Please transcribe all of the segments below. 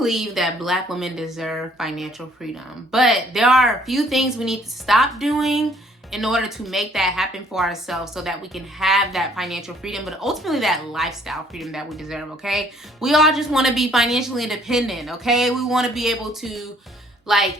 believe that Black women deserve financial freedom, but there are a few things we need to stop doing in order to make that happen for ourselves so that we can have that financial freedom, but ultimately that lifestyle freedom that we deserve, okay? We all just want to be financially independent, okay? We want to be able to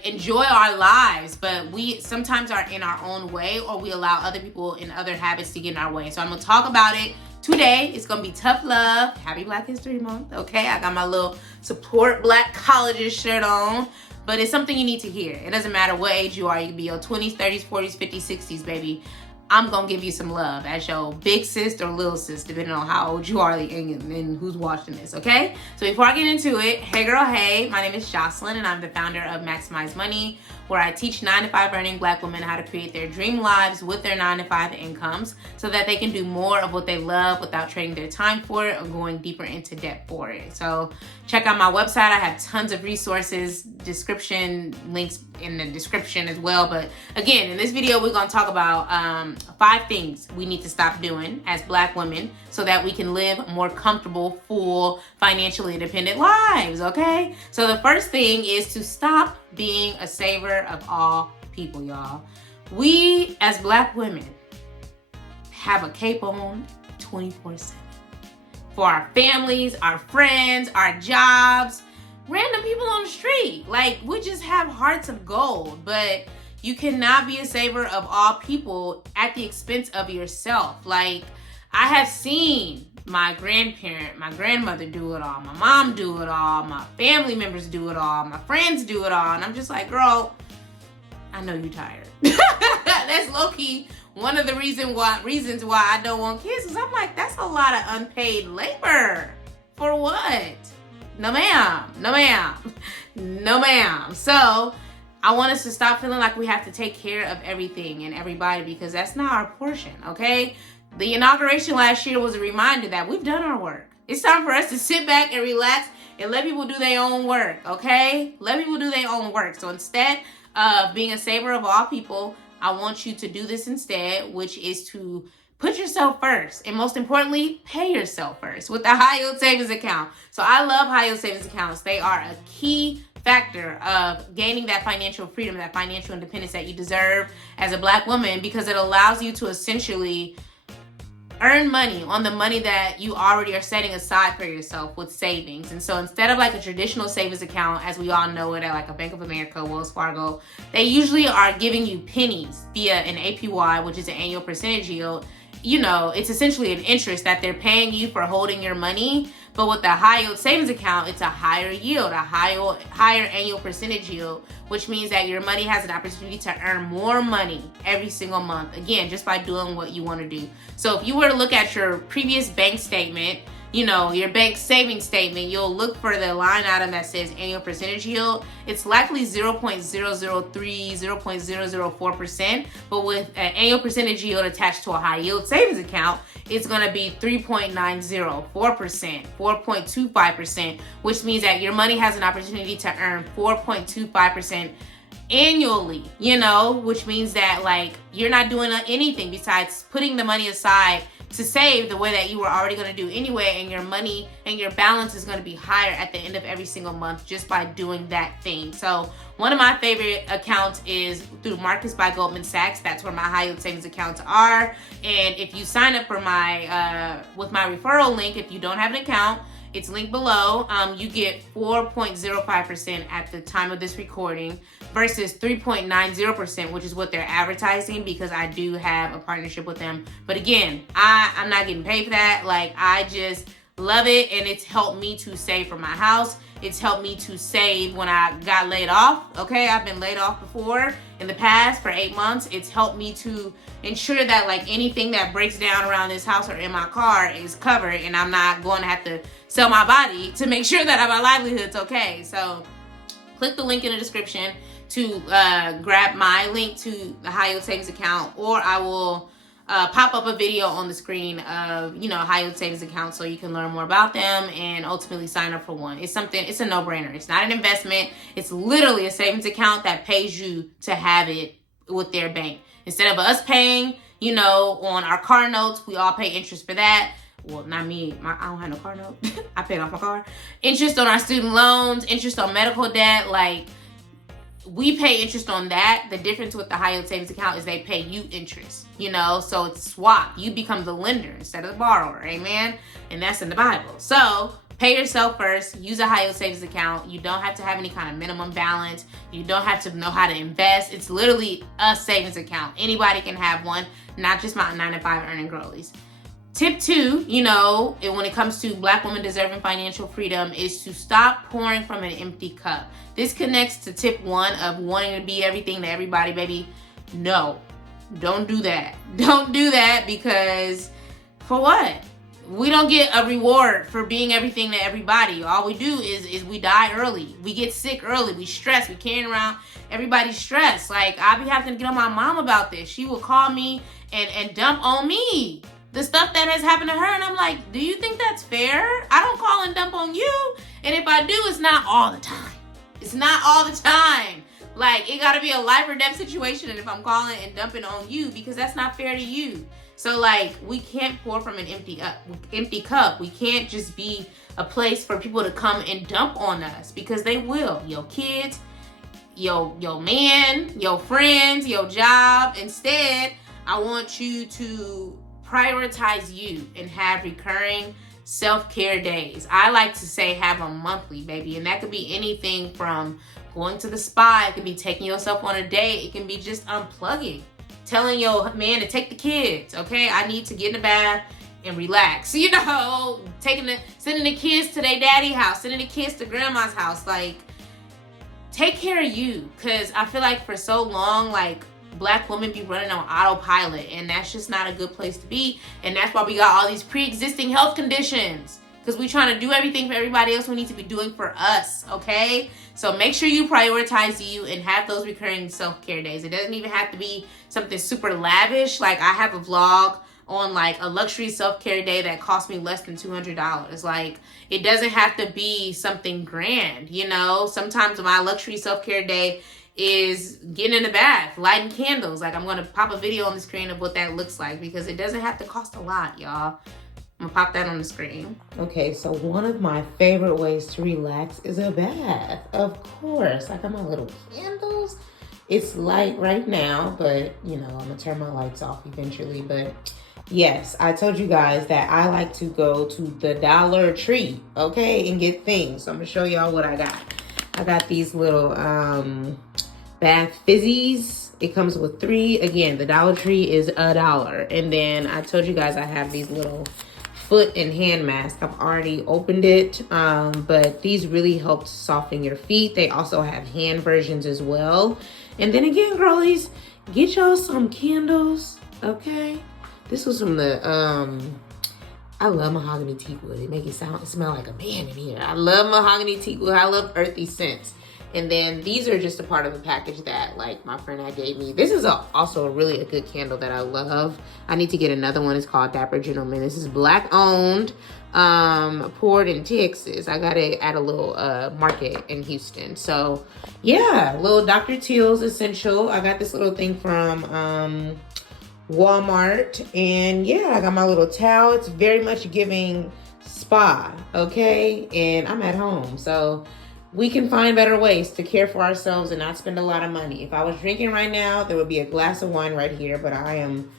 enjoy our lives, but we sometimes are in our own way, or we allow other people and other habits to get in our way. So I'm going to talk about it today. It's going to be tough love. Happy Black History Month, okay? I got my little support Black colleges shirt on. But it's something you need to hear. It doesn't matter what age you are. You can be your 20s, 30s, 40s, 50s, 60s, baby. I'm going to give you some love as your big sis or little sis, depending on how old you are and who's watching this, okay? So before I get into it, hey girl, hey, my name is Jocelyn, and I'm the founder of Maximize Money, where I teach 9-to-5 earning Black women how to create their dream lives with their 9-to-5 incomes so that they can do more of what they love without trading their time for it or going deeper into debt for it. So check out my website. I have tons of resources, description links in the description as well. But again, in this video, we're going to talk about 5 things we need to stop doing as Black women so that we can live more comfortable, full, financially independent lives, okay? So the first thing is to stop being a saver of all people, y'all. We, as Black women, have a cape on 24/7. For our families, our friends, our jobs, random people on the street. We just have hearts of gold, but you cannot be a saver of all people at the expense of yourself. I have seen my grandparent, my grandmother do it all, my mom do it all, my family members do it all, my friends do it all, and I'm just like, girl, I know you're tired. That's low-key one of the reasons why I don't want kids, because I'm like, that's a lot of unpaid labor. For what? No ma'am, no ma'am, no ma'am. So I want us to stop feeling like we have to take care of everything and everybody, because that's not our portion, okay? The inauguration last year was a reminder that we've done our work. It's time for us to sit back and relax and let people do their own work, okay? Let people do their own work. So instead of being a saver of all people, I want you to do this instead, which is to put yourself first. And most importantly, pay yourself first with the high yield savings account. So I love high yield savings accounts. They are a key factor of gaining that financial freedom, that financial independence that you deserve as a Black woman, because it allows you to essentially earn money on the money that you already are setting aside for yourself with savings. And so instead of a traditional savings account, as we all know it at a Bank of America, Wells Fargo, they usually are giving you pennies via an APY, which is an annual percentage yield. It's essentially an interest that they're paying you for holding your money. But with the high yield savings account, it's a higher yield, a higher annual percentage yield, which means that your money has an opportunity to earn more money every single month. Again, just by doing what you want to do. So if you were to look at your previous bank statement, your bank savings statement, you'll look for the line item that says annual percentage yield. It's likely 0.003, 0.004%, but with an annual percentage yield attached to a high yield savings account, it's going to be 3.90, 4%, 4.25%, which means that your money has an opportunity to earn 4.25% annually, which means that you're not doing anything besides putting the money aside to save the way that you were already going to do anyway, and your money and your balance is going to be higher at the end of every single month just by doing that thing. So one of my favorite accounts is through Marcus by Goldman Sachs. That's where my high yield savings accounts are. And if you sign up for my with my referral link, if you don't have an account, it's linked below. You get 4.05% at the time of this recording versus 3.90%, which is what they're advertising, because I do have a partnership with them. But again, I'm not getting paid for that. I just love it, and it's helped me to save for my house. It's helped me to save when I got laid off. Okay, I've been laid off before in the past for 8 months. It's helped me to ensure that anything that breaks down around this house or in my car is covered, and I'm not going to have to sell my body to make sure that my livelihood's okay. So click the link in the description to grab my link to the high yield savings account, or I will pop up a video on the screen of high yield savings accounts so you can learn more about them and ultimately sign up for one. It's a no-brainer. It's not an investment. It's literally a savings account that pays you to have it with their bank. Instead of us paying, on our car notes, we all pay interest for that. well, not me, I don't have no car note. I paid off my car. Interest on our student loans, interest on medical debt. Like, we pay interest on that. The difference with the high yield savings account is they pay you interest, you know, so it's swap. You become the lender instead of the borrower, amen? And that's in the Bible. So pay yourself first, use a high yield savings account. You don't have to have any kind of minimum balance. You don't have to know how to invest. It's literally a savings account. Anybody can have one, not just my 9-to-5 earning girlies. Tip 2, you know, and when it comes to Black women deserving financial freedom, is to stop pouring from an empty cup. This connects to tip 1 of wanting to be everything to everybody, baby. No, don't do that. Don't do that, because for what? We don't get a reward for being everything to everybody. All we do is we die early. We get sick early. We stress. We carrying around everybody's stress. Like, I be having to get on my mom about this. She will call me and dump on me the stuff that has happened to her, and I'm like, do you think that's fair? I don't call and dump on you, and if I do, it's not all the time. It's not all the time. Like, it gotta be a life or death situation, and if I'm calling and dumping on you, because that's not fair to you. So, like, we can't pour from an empty cup. We can't just be a place for people to come and dump on us, because they will. Your kids, your man, your friends, your job. Instead, I want you to prioritize you and have recurring self-care days. I like to say have them monthly, baby. And that could be anything from going to the spa. It could be taking yourself on a date. It can be just unplugging. Telling your man to take the kids, okay? I need to get in the bath and relax. You know, sending the kids to their daddy house, sending the kids to grandma's house. Like, take care of you. Because I feel like for so long, like, Black women be running on autopilot, and that's just not a good place to be. And that's why we got all these pre-existing health conditions, because we trying to do everything for everybody else we need to be doing for us, okay? So make sure you prioritize you and have those recurring self-care days. It doesn't even have to be something super lavish. Like, I have a vlog on like a luxury self-care day that cost me less than $200. Like, it doesn't have to be something grand, you know? Sometimes my luxury self-care day is getting in the bath, lighting candles. Like, I'm going to pop a video on the screen of what that looks like, because it doesn't have to cost a lot, y'all. I'm gonna pop that on the screen. Okay, so one of my favorite ways to relax is a bath. Of course, I got my little candles. It's light right now, but you know, I'm gonna turn my lights off eventually. But yes, I told you guys that I like to go to the Dollar Tree, okay, and get things. So I'm gonna show y'all what I got. I got these little bath fizzies. It comes with 3. Again, the Dollar Tree is $1. And then I told you guys I have these little foot and hand masks. I've already opened it, but these really help to soften your feet. They also have hand versions as well. And then again, girlies, get y'all some candles, okay? This was from the, I love mahogany teak wood. It make it smell like a man in here. I love mahogany teak wood. I love earthy scents. And then these are just a part of a package that like my friend had gave me. This is also a good candle that I love. I need to get another one. It's called Dapper Gentleman. This is Black owned, poured in Texas. I got it at a little market in Houston. So yeah, little Dr. Teal's Essential. I got this little thing from Walmart. And yeah, I got my little towel. It's very much giving spa, okay? And I'm at home, so we can find better ways to care for ourselves and not spend a lot of money. If I was drinking right now, there would be a glass of wine right here, but I am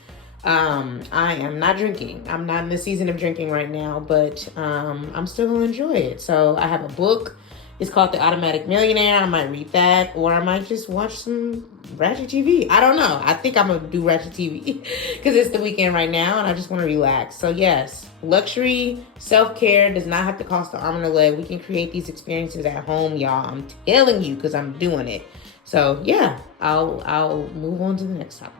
not drinking. I'm not in the season of drinking right now, but I'm still gonna enjoy it. So I have a book. It's called The Automatic Millionaire. I might read that, or I might just watch some Ratchet TV. I don't know. I think I'm gonna do Ratchet TV because it's the weekend right now and I just want to relax. So yes, luxury self-care does not have to cost an arm and a leg. We can create these experiences at home, y'all. I'm telling you, because I'm doing it. So yeah, I'll move on to the next topic.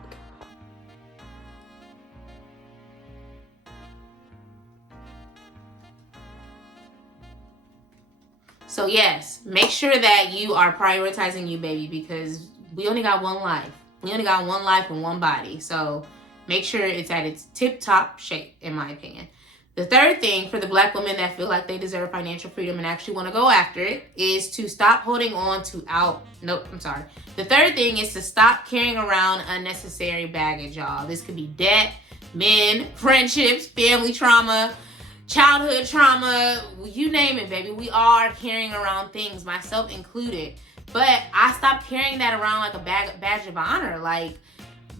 So yes, make sure that you are prioritizing you, baby, because we only got one life. We only got one life and one body. So make sure it's at its tip-top shape, in my opinion. The third thing for the Black women that feel like they deserve financial freedom and actually want to go after it is to stop holding on to The third thing is to stop carrying around unnecessary baggage, y'all. This could be debt, men, friendships, family trauma, childhood trauma, you name it, baby. We all are carrying around things, myself included. But I stopped carrying that around like a badge of honor. Like,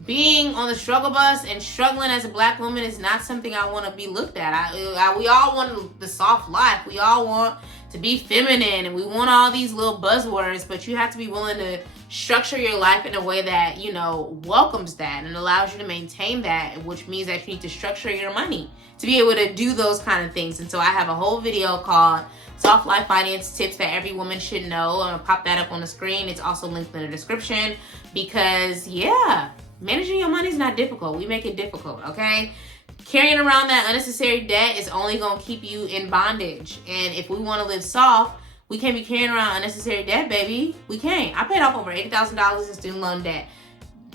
being on the struggle bus and struggling as a Black woman is not something I want to be looked at. We all want the soft life. We all want to be feminine, and we want all these little buzzwords, but you have to be willing to structure your life in a way that, you know, welcomes that and allows you to maintain that, which means that you need to structure your money to be able to do those kind of things. And so I have a whole video called Soft Life Finance Tips That Every Woman Should Know. I'm going to pop that up on the screen. It's also linked in the description because, yeah, managing your money is not difficult. We make it difficult, okay? Carrying around that unnecessary debt is only going to keep you in bondage. And if we want to live soft, we can't be carrying around unnecessary debt, baby. We can't. I paid off over $80,000 in student loan debt.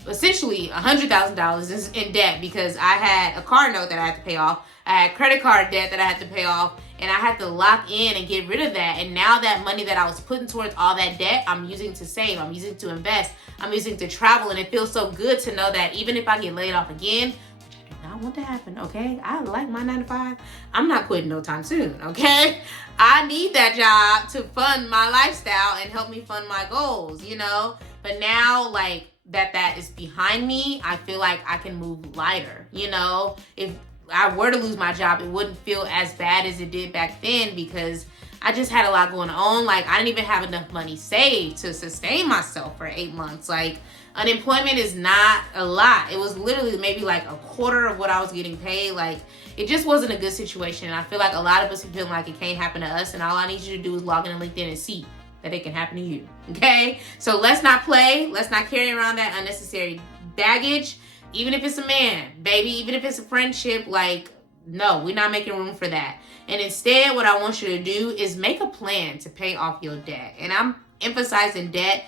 Essentially, $100,000 in debt because I had a car note that I had to pay off. I had credit card debt that I had to pay off. And I had to lock in and get rid of that. And now that money that I was putting towards all that debt, I'm using to save. I'm using to invest. I'm using to travel. And it feels so good to know that even if I get laid off again, which I do not want to happen, okay? I like my 9 to 5. I'm not quitting no time soon, okay? I need that job to fund my lifestyle and help me fund my goals, you know? But now, like, that is behind me, I feel like I can move lighter, you know? If I were to lose my job, it wouldn't feel as bad as it did back then because I just had a lot going on. Like, I didn't even have enough money saved to sustain myself for 8 months. Like, unemployment is not a lot. It was literally maybe like a quarter of what I was getting paid. Like, it just wasn't a good situation. And I feel like a lot of us are feeling like it can't happen to us. And all I need you to do is log in to LinkedIn and see that it can happen to you. Okay? So let's not play. Let's not carry around that unnecessary baggage. Even if it's a man, baby, even if it's a friendship, like, no, we're not making room for that. And instead, what I want you to do is make a plan to pay off your debt. And I'm emphasizing debt.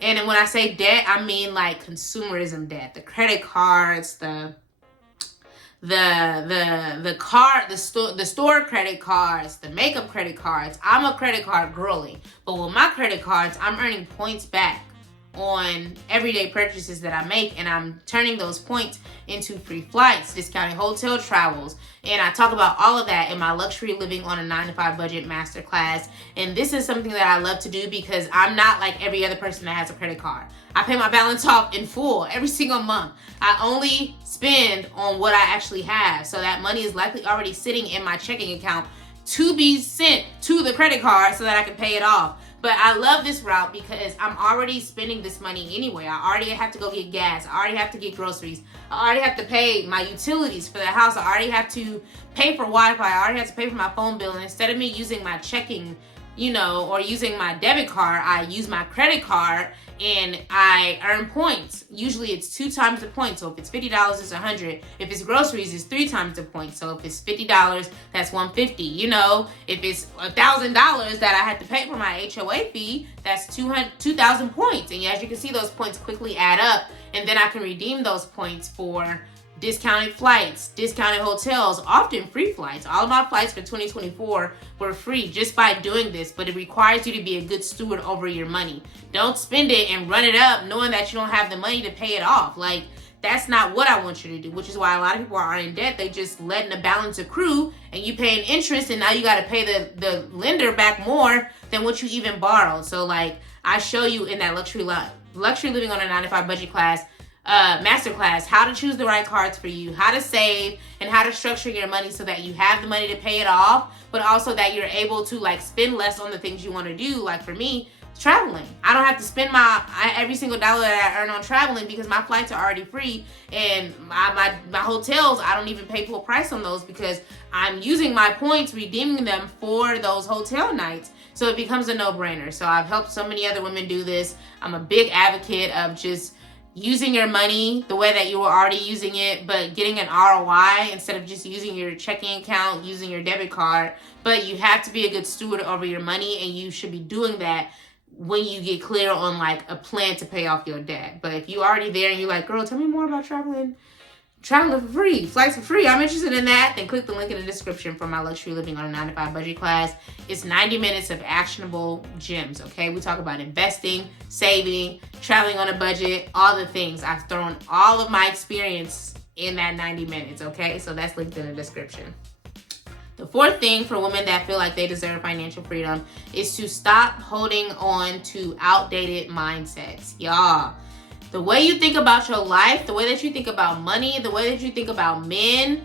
And when I say debt, I mean like consumerism debt, the credit cards, the store credit cards, the makeup credit cards. I'm a credit card girly, but with my credit cards, I'm earning points back on everyday purchases that I make, and I'm turning those points into free flights, discounted hotel travels, and I talk about all of that in my Luxury Living on a 9 to 5 Budget Masterclass. And this is something that I love to do because I'm not like every other person that has a credit card. I pay my balance off in full every single month. I only spend on what I actually have, so that money is likely already sitting in my checking account to be sent to the credit card so that I can pay it off. But I love this route because I'm already spending this money anyway. I already have to go get gas. I already have to get groceries. I already have to pay my utilities for the house. I already have to pay for Wi-Fi. I already have to pay for my phone bill. And instead of me using my checking, you know, or using my debit card, I use my credit card and I earn points. Usually it's 2 times the points. So if it's $50, it's $100. If it's groceries, it's 3 times the points. So if it's $50, that's $150. You know, if it's $1,000 that I had to pay for my HOA fee, that's 2,000 points. And as you can see, those points quickly add up. And then I can redeem those points for discounted flights, discounted hotels, often free flights. All of my flights for 2024 were free just by doing this, but it requires you to be a good steward over your money. Don't spend it and run it up knowing that you don't have the money to pay it off. Like, that's not what I want you to do, which is why a lot of people are in debt. They just letting the balance accrue and you paying interest, and now you got to pay the lender back more than what you even borrowed. So like, I show you in that Luxury Living on a 9 to 5 Budget class, masterclass, how to choose the right cards for you, how to save, and how to structure your money so that you have the money to pay it off, but also that you're able to like spend less on the things you want to do. Like for me, traveling. I don't have to spend every single dollar that I earn on traveling because my flights are already free, and my hotels, I don't even pay full price on those because I'm using my points, redeeming them for those hotel nights. So it becomes a no-brainer. So I've helped so many other women do this. I'm a big advocate of just using your money the way that you were already using it, but getting an ROI instead of just using your checking account, using your debit card. But you have to be a good steward over your money, and you should be doing that when you get clear on like a plan to pay off your debt. But if you're already there and you're like, girl, tell me more about traveling for free, flights for free, I'm interested in that, then click the link in the description for my Luxury Living on a 9 to 5 Budget class. It's 90 minutes of actionable gems, okay? We talk about investing, saving, traveling on a budget, all the things. I've thrown all of my experience in that 90 minutes, okay? So that's linked in the description. The fourth thing for women that feel like they deserve financial freedom is to stop holding on to outdated mindsets. Y'all, the way you think about your life, the way that you think about money, the way that you think about men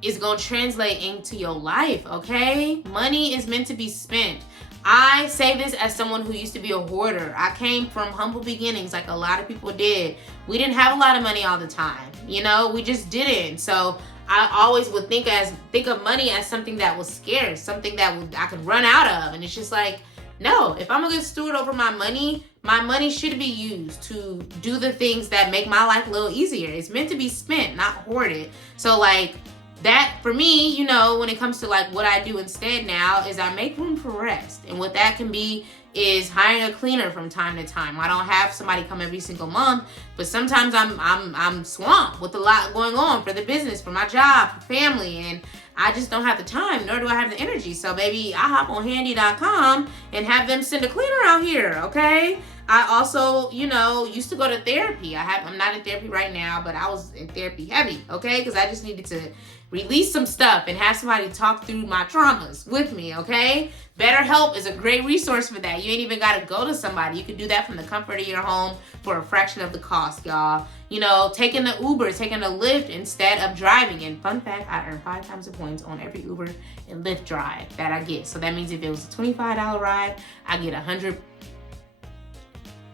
is going to translate into your life, okay? Money is meant to be spent. I say this as someone who used to be a hoarder. I came from humble beginnings like a lot of people did. We didn't have a lot of money all the time. You know, we just didn't. So I always would think of money as something that was scarce, something that I could run out of. And it's just like, no, if I'm a good steward over my money should be used to do the things that make my life a little easier. It's meant to be spent, not hoarded. So like, that for me, you know, when it comes to like what I do instead now is I make room for rest. And what that can be is hiring a cleaner from time to time. I don't have somebody come every single month, but sometimes I'm swamped with a lot going on for the business, for my job, for family, and I just don't have the time, nor do I have the energy. So baby, I hop on handy.com and have them send a cleaner out here, okay? I also, you know, used to go to therapy. I'm not in therapy right now, but I was in therapy heavy, okay? Because I just needed to release some stuff and have somebody talk through my traumas with me, okay? BetterHelp is a great resource for that. You ain't even got to go to somebody. You can do that from the comfort of your home for a fraction of the cost, y'all. You know, taking the Uber, taking the Lyft instead of driving. And fun fact, I earn 5 times the points on every Uber and Lyft drive that I get. So that means if it was a $25 ride, I get 100.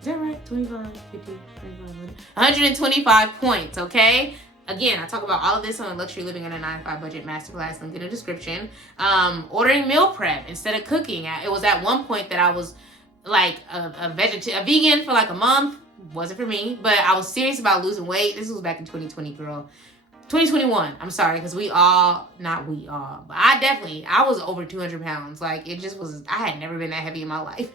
Is that right? 25, 50, 125 points, okay? Again, I talk about all of this on the Luxury Living on a 9-to-5 Budget Masterclass, link in the description. Ordering meal prep instead of cooking. It was at one point that I was like a vegan for like a month. Wasn't for me, but I was serious about losing weight. This was back in 2020, girl. 2021, I'm sorry, because but I was over 200 pounds. Like, it just was, I had never been that heavy in my life.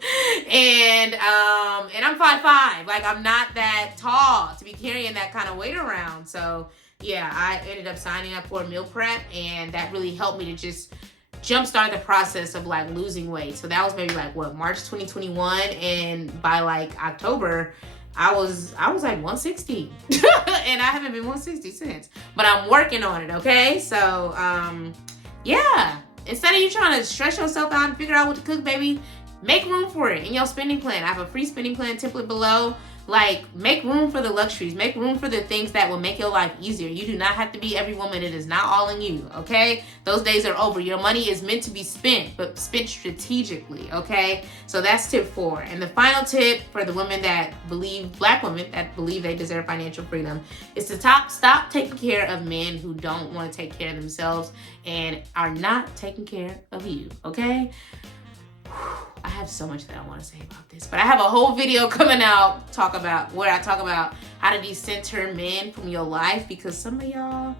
And I'm 5'5". Like, I'm not that tall to be carrying that kind of weight around. So, yeah, I ended up signing up for a meal prep, and that really helped me to just jumpstart the process of, like, losing weight. So that was maybe, like, March 2021, and by, like, October, I was like 160 and I haven't been 160 since, but I'm working on it. Okay. So, yeah, instead of you trying to stress yourself out and figure out what to cook, baby, make room for it in your spending plan. I have a free spending plan template below. Like, make room for the luxuries, make room for the things that will make your life easier. You do not have to be every woman. It is not all in you. Okay. Those days are over. Your money is meant to be spent, but spent strategically. Okay. So that's tip 4. And the final tip for the women that Black women that believe they deserve financial freedom, is to stop taking care of men who don't want to take care of themselves and are not taking care of you. Okay. I have so much that I want to say about this, but I have a whole video coming out where I talk about how to decenter men from your life, because some of y'all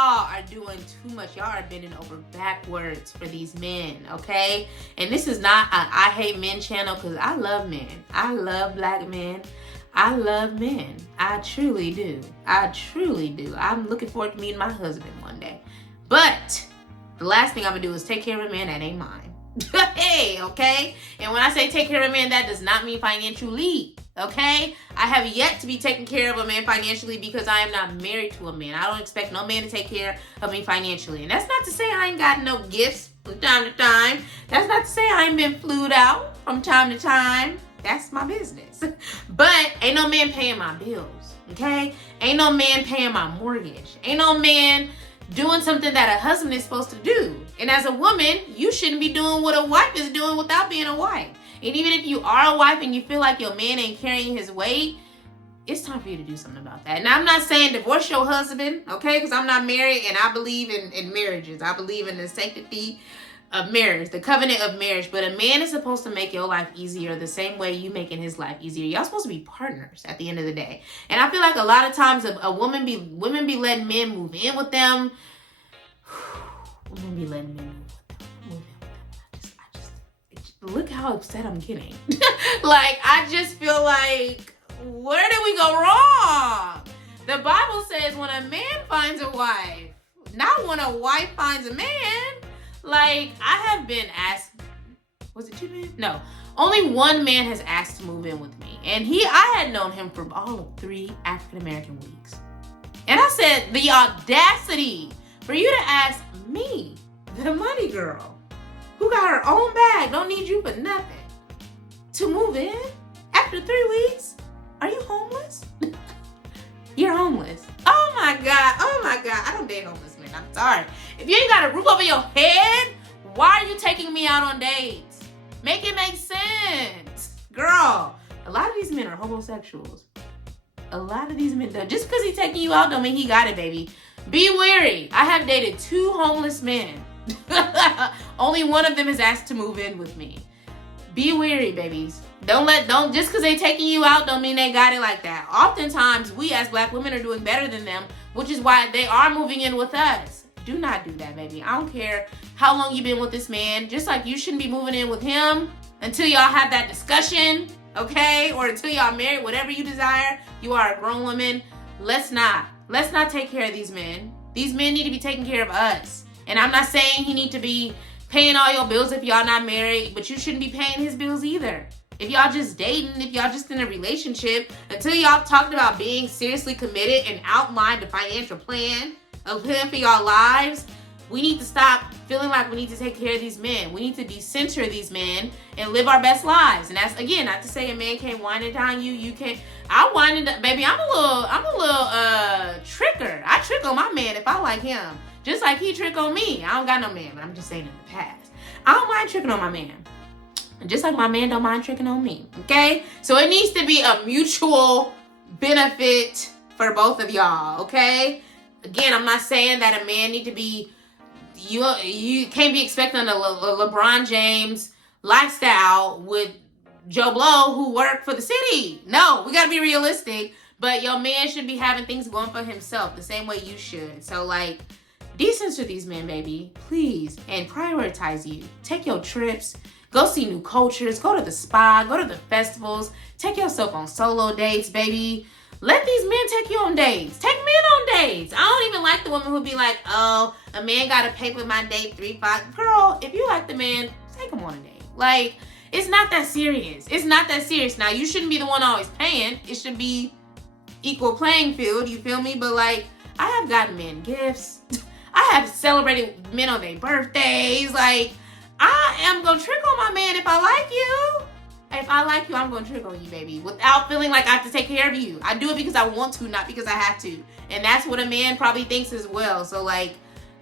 are doing too much. Y'all are bending over backwards for these men, okay? And this is not an I hate men channel, because I love men. I love Black men. I love men. I truly do. I'm looking forward to meeting my husband one day. But the last thing I'm gonna do is take care of a man that ain't mine. Hey, okay? And when I say take care of a man, that does not mean financially, okay? I have yet to be taking care of a man financially because I am not married to a man. I don't expect no man to take care of me financially. And that's not to say I ain't got no gifts from time to time. That's not to say I ain't been flued out from time to time. That's my business. But ain't no man paying my bills, okay? Ain't no man paying my mortgage. Ain't no man doing something that a husband is supposed to do. And as a woman, you shouldn't be doing what a wife is doing without being a wife. And even if you are a wife and you feel like your man ain't carrying his weight, it's time for you to do something about that. And I'm not saying divorce your husband, okay? Because I'm not married, and I believe in marriages. I believe in the sanctity of marriage, the covenant of marriage. But a man is supposed to make your life easier the same way you making his life easier. Y'all supposed to be partners at the end of the day. And I feel like a lot of times women be letting men move in with them. Women be letting men move in with them. Look how upset I'm getting. Like, I just feel like, where did we go wrong? The Bible says when a man finds a wife, not when a wife finds a man. Like, I have been asked, was it 2 men? No, only 1 man has asked to move in with me. And I had known him for all of 3 African-American weeks. And I said, the audacity for you to ask me, the money girl, who got her own bag, don't need you for nothing, to move in after 3 weeks? Are you homeless? You're homeless. Oh my God. I don't date homeless men. I'm sorry. If you ain't got a roof over your head, why are you taking me out on dates? Make it make sense. Girl, a lot of these men are homosexuals. A lot of these men, just because he's taking you out don't mean he got it, baby. Be wary. I have dated 2 homeless men. Only one of them has asked to move in with me. Be wary, babies. Don't just because they taking you out don't mean they got it like that. Oftentimes, we as Black women are doing better than them, which is why they are moving in with us. Do not do that, baby. I don't care how long you've been with this man. Just like you shouldn't be moving in with him until y'all have that discussion, okay? Or until y'all married, whatever you desire. You are a grown woman. Let's not take care of these men. These men need to be taking care of us. And I'm not saying he need to be paying all your bills if y'all not married, but you shouldn't be paying his bills either. If y'all just dating, if y'all just in a relationship, until y'all talked about being seriously committed and outlined a financial plan, a plan for y'all lives, we need to stop feeling like we need to take care of these men. We need to decenter these men and live our best lives. And that's, again, not to say a man can't wind it down you. You can't. I wind it, baby. I'm a little tricker. I trick on my man if I like him. Just like he trick on me. I don't got no man, but I'm just saying in the past. I don't mind tricking on my man. Just like my man don't mind tricking on me. Okay? So it needs to be a mutual benefit for both of y'all. Okay? Again, I'm not saying that a man need to be, you can't be expecting a LeBron James lifestyle with Joe Blow who work for the city. No, we got to be realistic. But your man should be having things going for himself the same way you should. So like, decenter these men, baby, please, and prioritize you. Take your trips, go see new cultures, go to the spa, go to the festivals, take yourself on solo dates, baby. Let these men take you on dates. Take men on dates. I don't even like the woman who be like, oh, a man got to pay for my date 3-5. Girl, if you like the man, take him on a date. Like, it's not that serious. It's not that serious. Now, you shouldn't be the one always paying. It should be equal playing field, you feel me? But like, I have gotten men gifts. I have celebrated men on their birthdays. Like, I am going to trick on my man if I like you. If I like you, I'm going to trick on you, baby, without feeling like I have to take care of you. I do it because I want to, not because I have to. And that's what a man probably thinks as well. So, like,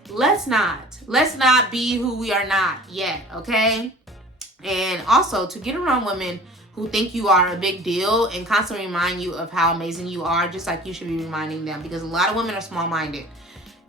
let's not be who we are not yet, okay? And also, to get around women who think you are a big deal and constantly remind you of how amazing you are, just like you should be reminding them, because a lot of women are small-minded.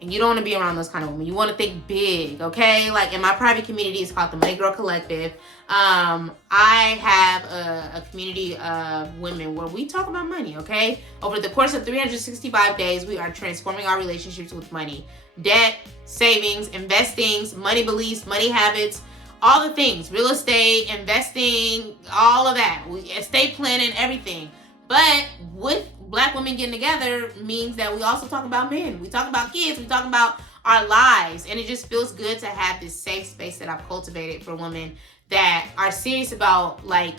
And you don't want to be around those kind of women. You want to think big, okay? Like in my private community, it's called the Money Girl Collective. I have a community of women where we talk about money, okay? Over the course of 365 days, we are transforming our relationships with money. Debt, savings, investing, money beliefs, money habits, all the things. Real estate, investing, all of that. Estate planning, everything. But with Black women getting together means that we also talk about men. We talk about kids. We talk about our lives. And it just feels good to have this safe space that I've cultivated for women that are serious about like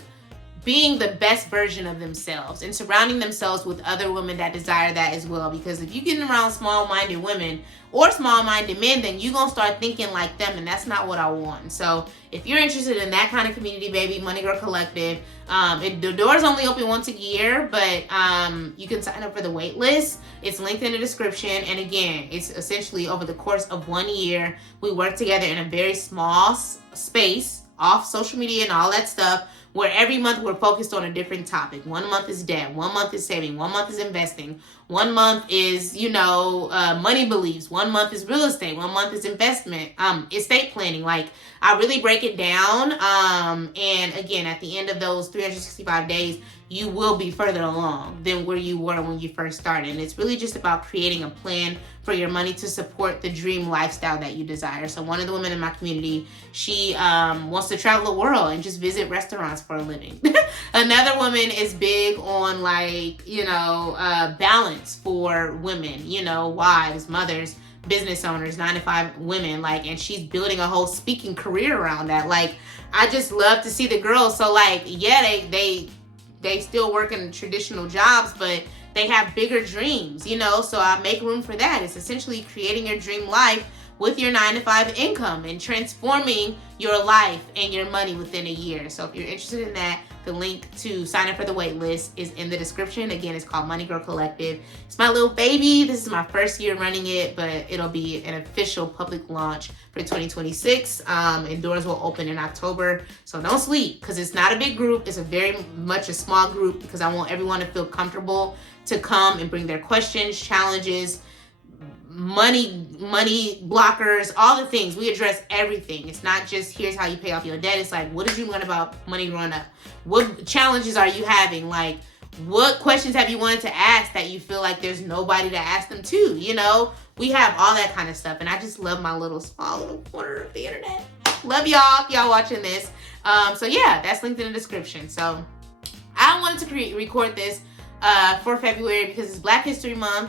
being the best version of themselves and surrounding themselves with other women that desire that as well. Because if you're getting around small-minded women or small-minded men, then you're going to start thinking like them, and that's not what I want. So if you're interested in that kind of community, baby, Money Girl Collective, the doors only open once a year, but you can sign up for the wait list. It's linked in the description. And again, it's essentially over the course of 1 year, we work together in a very small space, off social media and all that stuff, where every month we're focused on a different topic. 1 month is debt. 1 month is saving. 1 month is investing. 1 month is, money beliefs. 1 month is real estate. 1 month is investment, estate planning. Like, I really break it down. And again, at the end of those 365 days, you will be further along than where you were when you first started. And it's really just about creating a plan for your money to support the dream lifestyle that you desire. So one of the women in my community, she wants to travel the world and just visit restaurants for a living. Another woman is big on balance for women, wives, mothers, business owners, 9-to-5 women, and she's building a whole speaking career around that. I just love to see the girls. So yeah, they still work in traditional jobs, but they have bigger dreams, you know, so I make room for that. It's essentially creating your dream life with your 9-to-5 income and transforming your life and your money within a year. So if you're interested in that, the link to sign up for the wait list is in the description. Again, it's called Money Girl Collective. It's my little baby. This is my first year running it, but it'll be an official public launch for 2026. And doors will open in October. So don't sleep, because it's not a big group. It's a very much a small group, because I want everyone to feel comfortable to come and bring their questions, challenges, money blockers, all the things. We address everything. It's not just here's how you pay off your debt. It's like, what did you learn about money growing up? What challenges are you having? Like, what questions have you wanted to ask that you feel like there's nobody to ask them to? You know, we have all that kind of stuff. And I just love my small little corner of the internet. Love y'all if y'all watching this. So yeah, that's linked in the description. So I wanted to record this for February because it's Black History Month.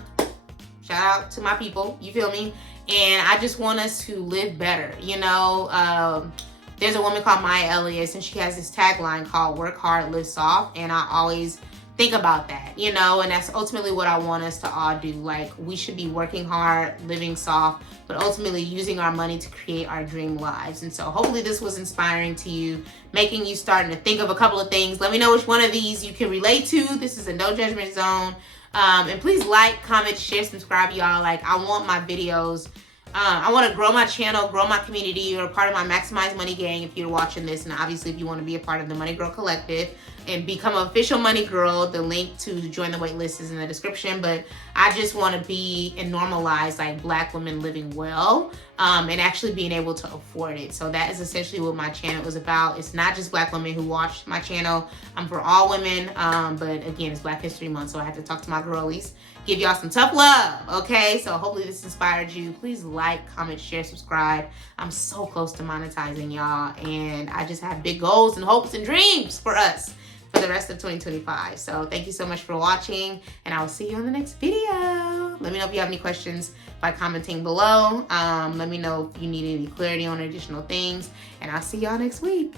Shout out to my people, you feel me? And I just want us to live better, you know? There's a woman called Maya Elias, and she has this tagline called work hard, live soft. And I always think about that, you know? And that's ultimately what I want us to all do. Like, we should be working hard, living soft, but ultimately using our money to create our dream lives. And so hopefully this was inspiring to you, making you starting to think of a couple of things. Let me know which one of these you can relate to. This is a no judgment zone. And please like, comment, share, subscribe, y'all. Like, I want my videos. I want to grow my channel, grow my community. You're a part of my Maximize Money gang if you're watching this. And obviously, if you want to be a part of the Money Girl Collective and become an official Money Girl, the link to join the wait list is in the description. But I just want to be and normalize like Black women living well and actually being able to afford it. So that is essentially what my channel is about. It's not just Black women who watch my channel. I'm for all women. But again, it's Black History Month, so I have to talk to my girlies. Give y'all some tough love, okay? So hopefully this inspired you. Please like, comment, share, subscribe. I'm so close to monetizing, y'all. And I just have big goals and hopes and dreams for us for the rest of 2025. So thank you so much for watching, and I will see you on the next video. Let me know if you have any questions by commenting below. Let me know if you need any clarity on additional things, and I'll see y'all next week.